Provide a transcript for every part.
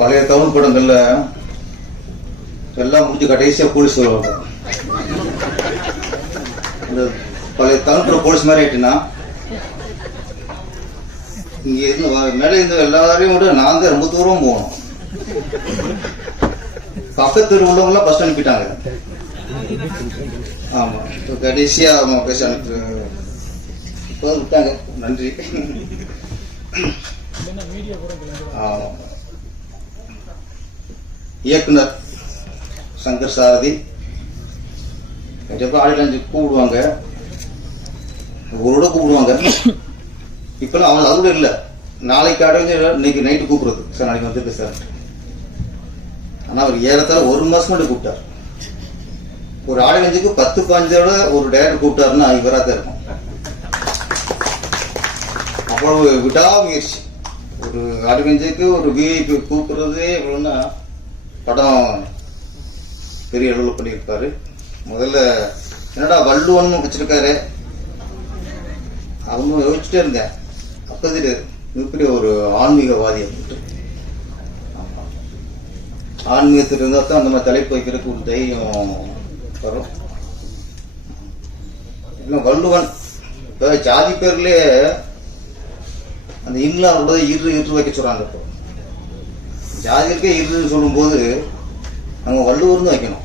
பழைய தமிழ் படங்கள்ல எல்லாம் முடிஞ்சு கடைசியா போலீஸ் வருவாங்க. இந்த பழைய தமிழ் படம் போலீஸ் மாதிரி ஆயிட்டுன்னா இங்க இருந்து மேலே இருந்து எல்லாரையும் விட நான் தான் ரொம்ப தூரம் போகணும். பக்கத்து உள்ளவங்களாம் ஃபர்ஸ்ட் அனுப்பிட்டாங்க. ஆமா, கடைசியா அவங்க பேச அனுப்பி இப்போ விட்டாங்க. நன்றி. இயக்குனர் சங்கர் சாரதி ஆடியன்ஸ் கூப்பிடுவாங்க, ஒரு கூப்பிடுவாங்க. இப்பெல்லாம் அவங்க அது கூட இல்லை. நாளைக்கு ஆடியன்ஸ் இன்னைக்கு நைட்டு கூப்பிடுறது சார், நாளைக்கு வந்து சார். ஆனா அவர் ஏறத்தாழ 1 மாசம் மட்டும் கூப்பிட்டார். ஒரு ஆடியன்ஸுக்கு 10-15 ஒரு டைரக்டர் கூப்பிட்டாருன்னா இவரா தான் இருக்கும். அவ்வளவு விடாமுயற்சி. ஒரு ஆடியன்ஸுக்கு ஒரு விஐபி கூப்பிடுறதே எவ்வளவுன்னா படம் பெரிய அளவில் பண்ணியிருப்பாரு. முதல்ல என்னடா வள்ளுவன் வச்சிருக்காரு அவங்க யோசிச்சுட்டே இருந்தேன். அப்போது மிகப்பெரிய ஒரு ஆன்மீகவாதி அப்படின்ட்டு. ஆன்மீகத்தில் இருந்தால் தான் அந்த மாதிரி தலைப்பு வைக்கிறதுக்கு ஒரு தைரியம் வரும். இன்னும் வள்ளுவன் இப்போ ஜாதி பேர்லேயே அந்த இங்கிலாந்து இரு வைக்க சொல்றாங்க. இப்போ ஜாதிகளுக்கே இருன்னு சொல்லும்போது நம்ம வள்ளுவர்னு வைக்கணும்.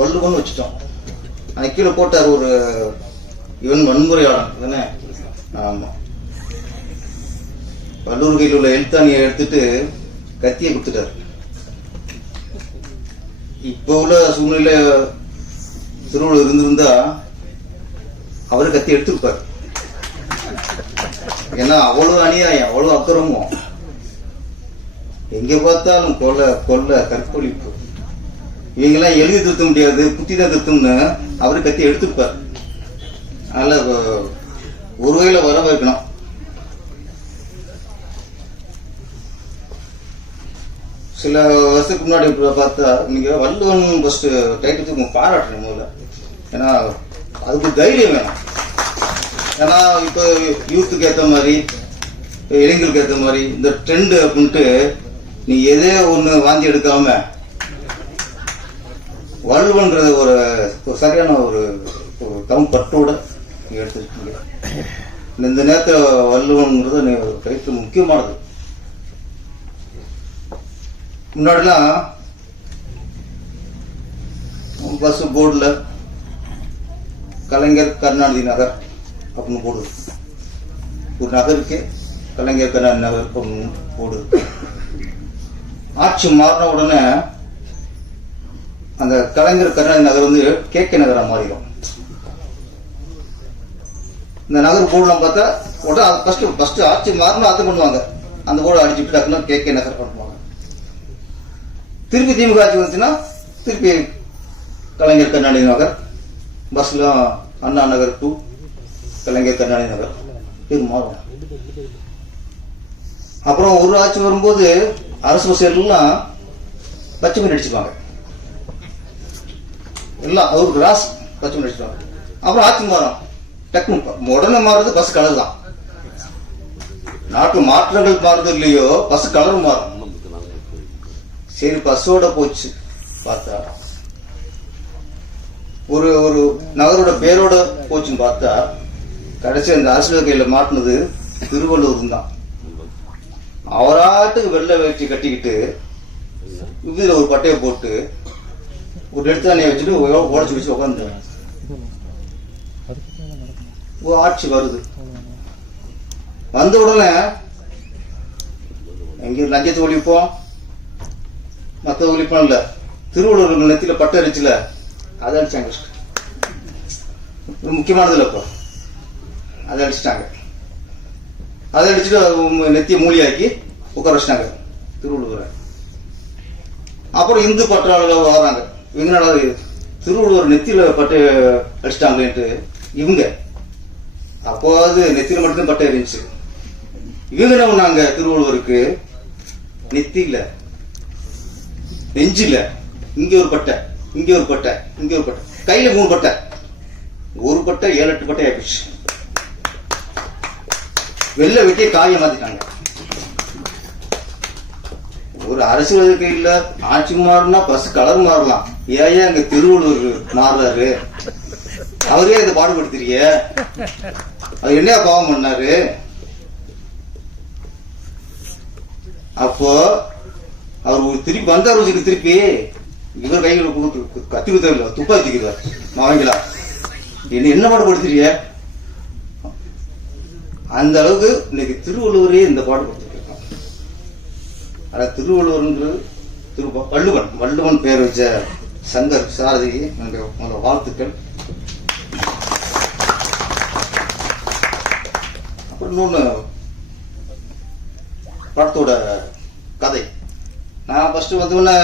வள்ளுவன் வச்சுட்டோம். அன்னைக்கு கீழே போட்டார் ஒரு இவன் வன்முறையாளன் தானே. ஆமா, வள்ளுவர் கையில் உள்ள எழுத்தாணியை எடுத்துட்டு கத்தியை கொடுத்துட்டாரு. இப்போ உள்ள சூழ்நிலை திருவள்ளுவர் இருந்திருந்தா அவரு கத்தி எடுத்துருப்பார். ஏன்னா அவ்வளவு அநியாயம், அவ்வளவு அக்கிரமம், எங்க பார்த்தாலும் கொலை கொள்ளை கற்பழிப்பு. இவங்கெல்லாம் எழுதி திருத்த முடியாது, புத்தி தான் திருத்தம்னு அவரு கத்தி எடுத்துருப்பார். அதனால ஒரு வகையில வரவேற்கணும். சில வருஷத்துக்கு முன்னாடி பார்த்தா நீங்க வள்ளுவன் ஃபர்ஸ்ட் டைட்டில் பாராட்டுறேன் முதல்ல. ஏன்னா அதுக்கு தைரியம் வேணும். ஏன்னா இப்போ யூத்துக்கு ஏற்ற மாதிரி, இளைஞர்களுக்கு ஏற்ற மாதிரி இந்த ட்ரெண்ட் அப்படின்ட்டு நீ எதே ஒன்று வாந்தி எடுக்காம வள்ளுவன்றது ஒரு சரியான ஒரு தமிழ் பற்றோட நீங்க எடுத்துருக்கீங்க. இந்த நேரத்தில் வள்ளுவன்கிறது டைட்டில் முக்கியமானது. முன்னாடிலாம் பஸ் போர்டில் கலைஞர் கருணாநிதி நகர் அப்படின்னு போடுது. ஒரு நகருக்கு கலைஞர் கருணாநிதி நகர் அப்படின்னு போடுது. ஆட்சி மாறின உடனே அந்த கலைஞர் கருணாநிதி நகர் வந்து கேகே நகரா மாறிடும். இந்த நகர் போர்டுலாம் பார்த்தா உடனே ஃபர்ஸ்ட் ஆட்சி மாறினா அது பண்ணுவாங்க. அந்த போர்டு அடிச்சுட்டு டக்குன்னு கேகே நகர் பண்ணுவாங்க. திருப்பி திமுக ஆட்சி வந்துச்சுன்னா திருப்பி கலைஞர் கருணாநிதி நகர், பஸ்ல அண்ணா நகர் டு கலைஞர் கருணாநிதி நகர் இது மாறும். அப்புறம் ஒரு ஆட்சி வரும்போது அரசு பஸ்லாம் பச்சை மீன் அடிச்சுப்பாங்க. எல்லாம் ஒரு கிராஸ் பச்சை மீன் அடிச்சுப்பாங்க. அப்புறம் ஆட்சி மாறும். டக்குனு உடனே மாறுறது பஸ் கலர் தான். நாட்டு மாற்றங்கள் மாறுது இல்லையோ, பஸ் கலர் மாறும். சரி பஸ்ஸோட போச்சு பார்த்தா ஒரு ஒரு நகரோட பேரோட போச்சுன்னு பார்த்தா கடைசி அந்த அரசியல் கையில மாட்டினது திருவள்ளூர் தான். அவராட்டுக்கு வெள்ளை வேட்டி கட்டிக்கிட்டு இதுல ஒரு பட்டையை போட்டு ஒரு எடுத்தாணியை வச்சுட்டு உடச்சு வச்சு உட்காந்து ஆட்சி வருது. வந்த உடனே எங்க லஞ்சத்தை ஒழிப்போம், மற்ற ஒழிப்போம் இல்ல, திருவள்ளுவர் நெத்தியில பட்டை அடிச்சுல அதை அடிச்சாங்க. முக்கியமானது இல்ல, இப்போ அதை அடிச்சுட்டாங்க. அதை அடிச்சுட்டு நெத்திய மூலியாக்கி உட்கார வச்சிட்டாங்க திருவள்ளுவரை. அப்புறம் இந்து பற்றாளர்கள் வராங்க. இவங்க திருவள்ளுவர் நெத்தியில பட்டை அடிச்சிட்டாங்களேன்ட்டு இவங்க அப்போது நெத்தியில மட்டும்தான் பட்டை இருந்துச்சு. இவங்க என்ன பண்ணாங்க, திருவள்ளுவருக்கு நெத்தி இல்ல, நெஞ்சு இல்ல, இங்க ஒரு பட்டை, இங்க ஒரு பட்டை, இங்க ஒரு பட்டை, கையில 3 பட்டை, ஒரு பட்டை 7-8 பட்டை ஆயிடுச்சு. வெள்ளை வெட்டிய காய மாத்திட்டாங்க. ஒரு அரசியல் கையில் ஆட்சி மாறினா பஸ் கலர் மாறலாம், ஏன் அங்க திருவள்ளுவர் மாறுறாரு? அவரே இதை பாடுபடுத்துறீங்க, அது என்ன பாவம் பண்ணாரு? அப்போ அவர் திருப்பி வந்தார், திருப்பி இவர் கைகளை கத்தி குத்தல துப்பாக்கிக்கிறார் மாவங்களா, என்ன பாடுபடுத்துறீங்க? அந்த அளவுக்கு இன்னைக்கு திருவள்ளுவரே இந்த பாடுபடுத்திருக்காங்க. திருவள்ளுவர்ங்கிறது வள்ளுவன் பேர் வச்ச சங்கர் சாரதி முதல்ல வாழ்த்துக்கள். அப்புறம் இன்னொன்று படத்தோட கதை. நான் ஃபர்ஸ்ட் வந்தோடனே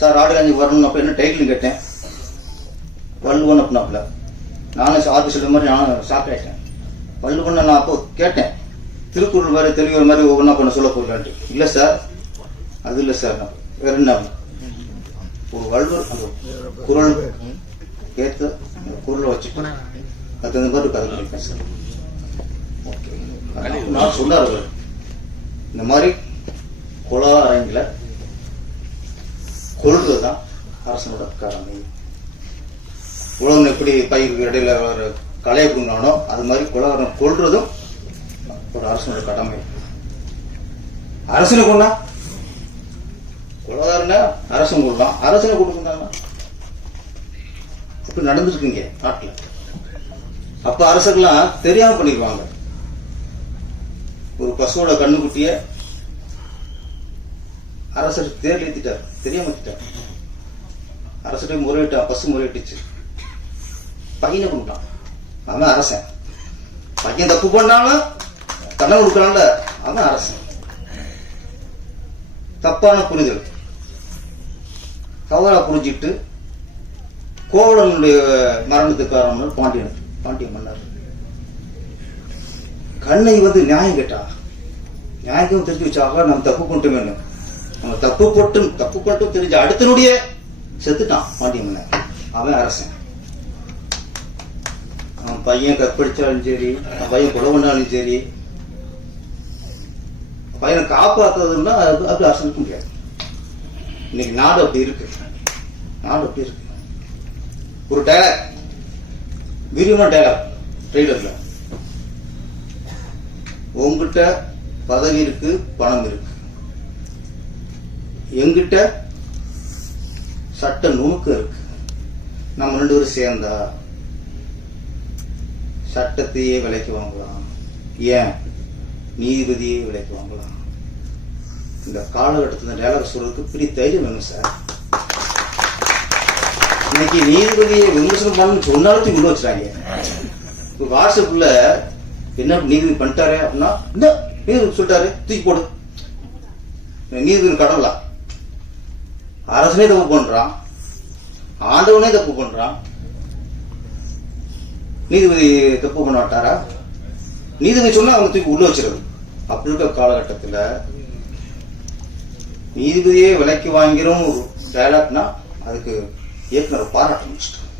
சார் ஆடுகாஞ்சி வரணும், அப்போ என்ன டைட்டில் கேட்டேன், வள்ளுவன் அப்படின்னாப்புல. நானும் ஆர்பி சொல்ற மாதிரி நானும் ஷாக் ஆகிட்டேன். வள்ளுவன் நான் அப்போ கேட்டேன், திருக்குறள் மாதிரி தெளிவர் மாதிரி ஒவ்வொன்றா பண்ண சொல்ல போகலான்ட்டு. இல்லை சார், அது இல்லை சார், வேற என்ன, ஒரு வள்ளுவர் அந்த குரல் ஏற்ற குரலை வச்சுட்டு அது அந்த மாதிரி கதை பண்ணிப்பேன் சார். ஓகே, நான் சொன்னார் இந்த மாதிரி கொலா அரங்கில் கொள்றதுதான் அரசனோட கடமை. உலகம் எப்படி பயிர் இடையில ஒரு கலையை கொடுங்களானோ அது மாதிரி கொலகாரன் கொள்றதும் ஒரு அரசனோட கடமை. அரசனை கொண்டா கொலகாரன அரசன் கொள்ளலாம், அரசனை கொடுக்குறாங்க. அப்படி நடந்துருக்குங்க நாட்டில். அப்ப அரசர்லாம் தெரியாம பண்ணிடுவாங்க. ஒரு பசுவோட கண்ணுக்குட்டிய அரசர் தேர்ல ஏத்திட்டார், தெரியாம ஏத்திட்டார். அரசரை முறையிட்டான், பசு முறையிட்டுச்சு, பையனை கொண்டுட்டான். அவன் அரசன். பையன் தப்பு பண்ணாலும் தண்டனை கொடுக்கறான்ல, அவன் அரசன். தப்பான புரிதல் தவறா புரிஞ்சிட்டு கோவலனுடைய மரணத்துக்கு காரணம் பாண்டியன் மன்னர். கண்ணை வந்து நியாயம் கேட்டா, நியாயத்தையும் தெரிஞ்சு வச்சாக நம்ம தப்பு பண்ணிட்டோமே, நம்ம தப்பு போட்டு தெரிஞ்ச அடுத்தனுடைய செத்துட்டான் பாண்டியன் மன்னர். அவன் அரசன். அவன் பையன் கற்பழிச்சாலும் சரி, அவன் பையன் கொலை பண்ணாலும் சரி, பையனை காப்பாற்றுறதுன்னா அது அரசனுக்கு முடியாது. இன்னைக்கு நாடு அப்படி இருக்கு. ஒரு டைலாக், விரிவான டைலாக் ட்ரெய்லர்ல, உங்ககிட்ட பதவி இருக்கு, பணம் இருக்கு, எங்கிட்ட சட்ட நுணுக்கம் இருக்கு. நம்ம 2 பேரும் சேர்ந்தா சட்டத்தையே விலைக்கு வாங்கலாம், ஏன் நீதிபதியே விலைக்கு வாங்கலாம். இந்த காலகட்டத்தில் டைலாக் சொல்றதுக்கு பெரிய தைரியம் வேணும் சார். இன்னைக்கு நீதிபதியை விமர்சனம் பண்ணு சொன்னாலும் உள்ள வச்சுட்டாங்க. வாட்ஸ்அப்ல என்ன நீதிபதி பண்ணிட்டாரு அப்படின்னா, இந்த நீதிபதி சொல்லிட்டாரு தூக்கி போடு. நீதிபதி கடவுளா? அரசனே தப்பு பண்றான், ஆண்டவனே தப்பு பண்றான், நீதிபதி தப்பு பண்ண மாட்டாரா? நீதிபதி சொன்னா அவங்க தூக்கி உள்ள வச்சிருது. அப்படி இருக்க காலகட்டத்தில் நீதிபதியே விலைக்கு வாங்கிறோம் ஒரு டைலாக்னா அதுக்கு இயக்குனர் பாராட்ட முடிச்சிட்டோம்.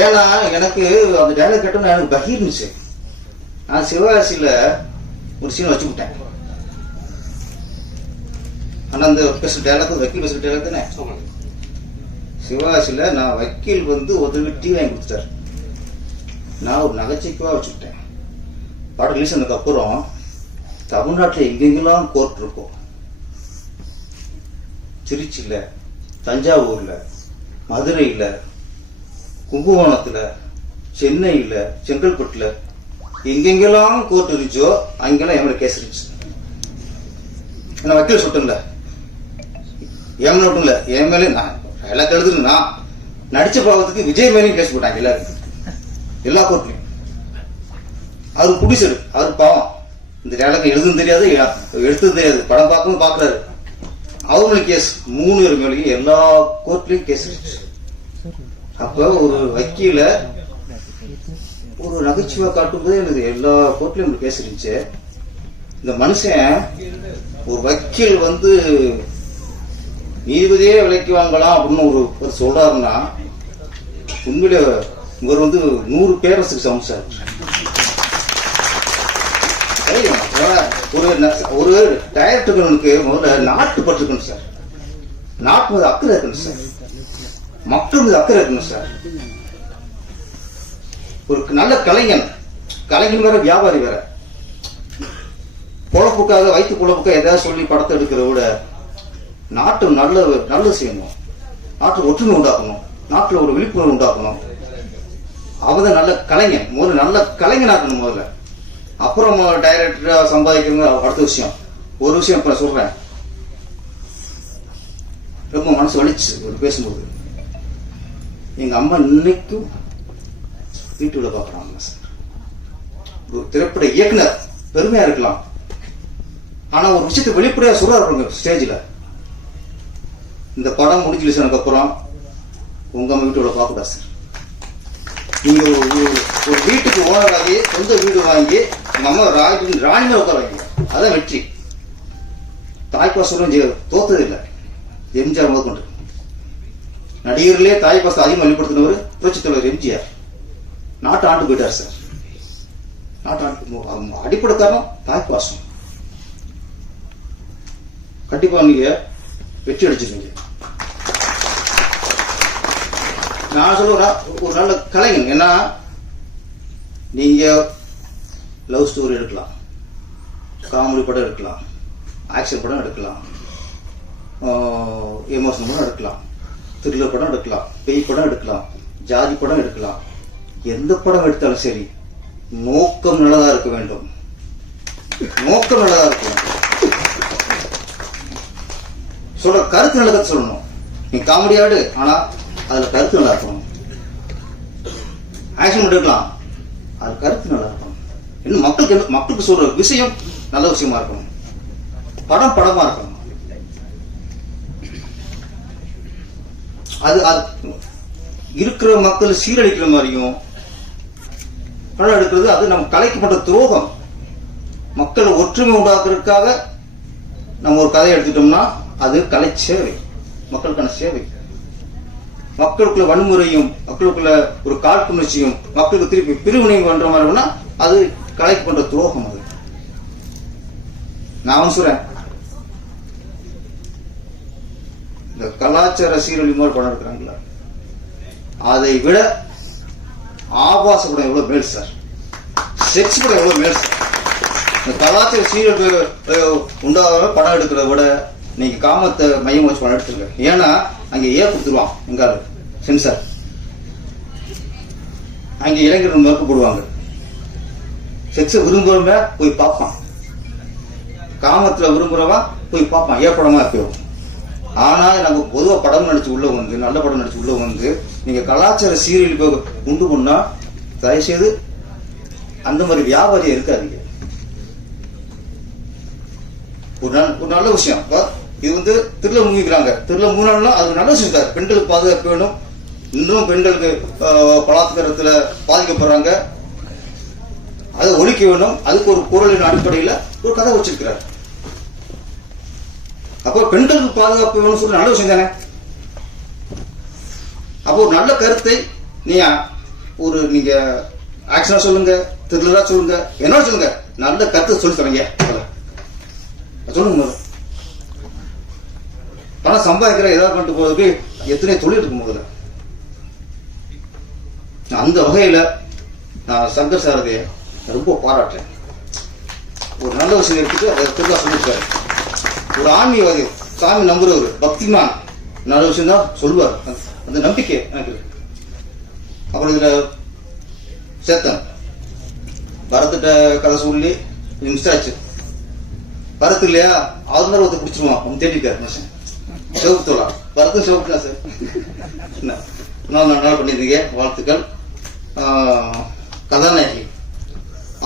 ஏன்னா எனக்கு அந்த டைலாக் கேட்டோம்னா எனக்கு பகீர்னுச்சு. நான் சிவகாசியில ஒரு சீன் வச்சு விட்டேன். ஆனா அந்த டைலாக் வக்கீல் பேசுற டைலாக் தானே. சிவகாசியில நான் வக்கீல் வந்து ஒருத்தருக்கு டீ வாங்கி கொடுத்துட்டாரு. நான் ஒரு நகைச்சுவையா வச்சுக்கிட்டேன். படம் ரிலீஸ் ஆனதுக்கு அப்புறம் தமிழ்நாட்டில் எங்கெங்கெல்லாம் கோர்ட் இருக்கும், திருச்சியில, தஞ்சாவூர்ல, மதுரையில, கும்பகோணத்துல, சென்னையில, செங்கல்பட்டுல எங்கெங்கெல்லாம் கோர்ட் இருந்துச்சோ அங்கெல்லாம் என் மேல கேஸ் இருந்துச்சு. நான் வக்கீல் சொல்லிட்டேன்ல, என் மேல என் மேலே நான் எல்லாத்தையும் எழுதுன்னு நான் நடிச்ச பாவத்துக்கு விஜய் மேலேயும் கேஸ் போட்டாங்க எல்லாரும், எல்லா கோர்ட்லயும். அவரு புடிச்சரு, அவரு பாவம் இந்த டைலாக் எழுதுன்னு தெரியாது, எடுத்தது தெரியாது, படம் பார்க்கவும் பாக்குறாரு. அவங்களுக்கு கேஸ் 3 பேர் மேலேயும் எல்லா கோர்ட்லயும் கேஸ் இருந்துச்சு. அப்ப ஒரு வக்கீல ஒரு நகைச்சுவை காட்டும்போது எனக்கு எல்லா கோர்ட்லயும் கேஸ் இருந்துச்சு. இந்த மனுஷன் ஒரு வக்கீல் வந்து நீதிபதியே விலைக்கு வாங்கலாம் அப்படின்னு ஒரு சொல்றாருன்னா உண்மையில இவர் வந்து 100 பேரரசுக்கு சமம் சார். ஒரு டைரக்டர்களுக்கு முதல்ல நாட்டு பற்று இருக்கணும் சார். நாட்டு மீது அக்கறை இருக்கணும் சார். மக்கள் மீது அக்கறை இருக்கணும் சார். ஒரு நல்ல கலைஞன் வேற, வியாபாரி வேற. பொழப்புக்காக வயிற்று பொழப்புக்காக எதாவது சொல்லி படத்தை எடுக்கிறத விட நாட்டு நல்லது செய்யணும், நாட்டில் ஒற்றுமை உண்டாக்கணும், நாட்டில் ஒரு விழிப்புணர்வு உண்டாக்கணும். அவதான் நல்ல கலைஞன். முதல்ல நல்ல கலைஞனாக்கணும் முதல்ல. அப்புறம் டைரக்டரா சம்பாதிக்கிறது அடுத்த விஷயம். ஒரு விஷயம் இப்ப சொல்றேன், ரொம்ப மனசு வலிச்சு பேசும்போது. எங்க அம்மா இன்னைக்கும் வீட்டுல பாக்குறாங்க சார். ஒரு திரைப்பட இயக்குனர் பெருமையா இருக்கலாம், ஆனா ஒரு விஷயத்தை வெளிப்படையா சொல்றாரு ஸ்டேஜ்ல. இந்த படம் முடிஞ்சு அப்புறம் உங்க அம்மா வீட்டுல பார்க்க கூடாது சார். நீங்க ஒரு வீட்டுக்கு ஓனர் ஆகி சொந்த வீடு வாங்கி உங்க அம்மா ராணிமே உட்கார வைங்க. அதான் வெற்றி. தாய்ப்பாசம் தோத்தது இல்லை. எம்ஜிஆர் முதற்கொண்டு நடிகர்களே தாய்ப்பாசம் அதிகமாக வெளிப்படுத்தினவர் புரட்சி தலைவர் எம்ஜிஆர். நாட்டு ஆண்டு போயிட்டார் சார். நாட்டு அடிப்படை காரணம் தாய்ப்பாசம். கண்டிப்பா நீங்க வெற்றி அடிச்சிருக்கீங்க. நான் சொல்ல ஒரு நல்ல கலைஞன். ஏன்னா நீங்க லவ் ஸ்டோரி எடுக்கலாம், காமெடி படம் எடுக்கலாம், ஆக்ஷன் படம் எடுக்கலாம், எமோஷனல் படம் எடுக்கலாம், த்ரில்லர் படம் எடுக்கலாம், பேய் படம் எடுக்கலாம், ஜாதி படம் எடுக்கலாம். எந்த படம் எடுத்தாலும் சரி நோக்கம் நல்லதா இருக்க வேண்டும். நோக்கம் நல்லதா இருக்க வேண்டும். சொல்ற கருத்து நல்லதா சொல்லணும். நீ காமெடி ஆடு, ஆனா அதுல கருத்து நல்லா இருக்கணும். ஆக்ஷன் எடுக்கலாம், அது கருத்து நல்லா இருக்கணும். இன்னும் மக்களுக்கு சொல்ற விஷயம் நல்ல விஷயமா இருக்கணும். படமா இருக்கணும். அது இருக்கிற மக்கள் சீரழிக்கிற மாதிரியும் படம் எடுக்கிறது அது நம்ம கலைக்கு பண்ற துரோகம். மக்கள் ஒற்றுமை உண்டாக்குறதுக்காக நம்ம ஒரு கதையை எடுத்துட்டோம்னா அது கலை சேவை, மக்களுக்கான சேவை. மக்களுக்குள்ள வன்முறையும், மக்களுக்குள்ள ஒரு காழ்ப்புணர்ச்சியும், மக்களுக்கு திருப்பி பிரிவினையும் பண்ற மாதிரி அது கலைக்கு பண்ற துரோகம். அது நான் சொல்றேன், இந்த கலாச்சார சீரழி மாதிரி படம் எடுக்கிறாங்களா, அதை விட ஆபாச படம் எவ்வளவு மேல் சார், செக்ஸ் படம் எவ்வளவு மேல் சார். இந்த கலாச்சார சீரழி உண்டாக படம் எடுக்கிறத விட நீங்க காமத்தை மையம் வச்சு படம் எடுத்துருங்க. ஏன்னா அங்க கொடுத்துருவான் எங்காரு சென்சார். அங்க இளைஞர்கள் மறுப்பு போடுவாங்க. செக்ஸ் விரும்புறவங்க போய் பார்ப்பான், காமத்துல விரும்புறவன் போய் பார்ப்பான். படமா இருக்கும். ஆனா நாங்க பொதுவா படம் நடிச்சு உள்ள வந்து, நல்ல படம் நடிச்சு உள்ள வந்து நீங்க கலாச்சார சீரியல் உண்டு பண்ணா தயவுசெய்து அந்த மாதிரி வியாபாரியா இருக்காதீங்க. ஒரு நல்ல விஷயம். இது வந்து திருவிழா முங்கிக்கிறாங்க. திருவிழா முன்னாலும் அது நல்ல விஷயம் சார். பெண்களுக்கு பாதுகாப்பு வேணும். இன்னும் பெண்களுக்கு பலாத்காரத்துல பாதிக்கப்படுறாங்க, அதை ஒழிக்க வேணும். அதுக்கு ஒரு குரலின் அடிப்படையில் ஒரு கதை வச்சிருக்கிறார். அப்போ பெண்களுக்கு பாதுகாப்பு வேணும்னு சொல்லி நல்ல விஷயம் தானே. அப்போ ஒரு நல்ல கருத்தை நீங்க ஆக்ஷனா சொல்லுங்க, த்ரில்லரா சொல்லுங்க, என்ன சொல்லுங்க, நல்ல கருத்தை சொல்லி தரீங்க சொல்லுங்க. பணம் சம்பாதிக்கிற ஏதாவது பண்ணிட்டு போறதுக்கு எத்தனை தொழில் இருக்கும் முதல்ல. அந்த வகையில நான் சங்கர் சாரதியை ரொம்ப பாராட்டுறேன். ஒரு நல்ல விஷயம் எடுத்துட்டு அதை திரும்ப சொல்லிருக்காரு. ஒரு ஆன்மீகவாதி, சாமி நம்புறவர், பக்திமான், நல்ல விஷயம் தான் சொல்லுவார். அந்த நம்பிக்கை எனக்கு இருக்கு. அப்புறம் இதுல சேத்தன் பரத்திட்ட கதை சொல்லி மிஸ் ஆச்சு. பரத்து இல்லையா, அவர் தான் ஒருத்தர் பிடிச்சிருவான். அவன் தேடிக்காரு மனுஷன். சிவப்பு தோழா பரத்தும் சிவப்பு தான் சார். நல்லா பண்ணிருந்தீங்க, வாழ்த்துக்கள். கதாநாயகி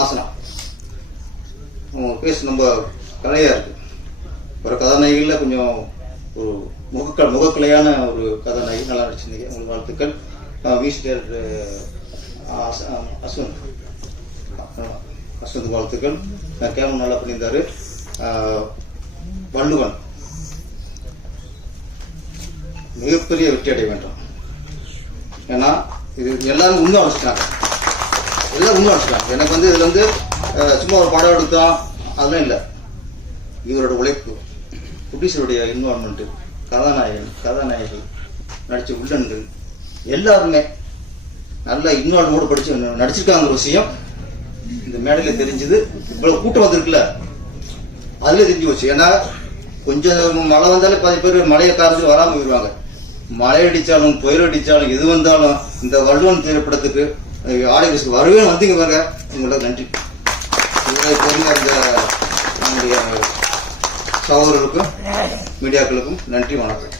ஆசனா பேச ரொம்ப கலையா இருக்கு. ஒரு கதாநாயகில கொஞ்சம் ஒரு முகக்கலையான ஒரு கதாநாயகி நல்லா நடிச்சிருந்தீங்க. உங்களுக்கு வாழ்த்துக்கள். வீஸ்டர் அஸ்வந்த் வாழ்த்துக்கள். கேமரா நல்லா பண்ணியிருந்தாரு. வள்ளுவன் மிகப்பெரிய வெற்றி அடைய வேண்டும். ஏன்னா இது எல்லாரும் உண்மை அடைச்சிட்டாங்க. எல்லாம் உண்மை அடைச்சிட்டாங்க. எனக்கு வந்து இதுல வந்து சும்மா ஒரு படம் எடுத்தோம் அதெல்லாம் இல்லை. இவரோட உழைப்பு, ப்ரொடியூசருடைய இன்வால்மெண்ட்டு, கதாநாயகி நடித்த வில்லன்கள் எல்லாருமே நல்ல இன்வால்வோடு படிச்சு நடிச்சிருக்காங்கிற விஷயம் இந்த மேடையில் தெரிஞ்சது. இவ்வளவு கூட்டம் வந்திருக்குல்ல, அதுல தெரிஞ்சு போச்சு. ஏன்னா கொஞ்சம் மழை வந்தாலே பாதி பேர் மழையை காரணத்துக்கு வராமல் போயிடுவாங்க. மழை அடித்தாலும் புயல் அடித்தாலும் எது வந்தாலும் இந்த வள்ளுவன் திரைப்படத்துக்கு ஆடியன்ஸுக்கு வரவே வந்தீங்க பாருங்க, உங்களுக்கு நன்றி. இவரை தெரிஞ்ச இந்த நம்முடைய சகோதரர்களுக்கும் மீடியாக்களுக்கும் நன்றி, வணக்கம்.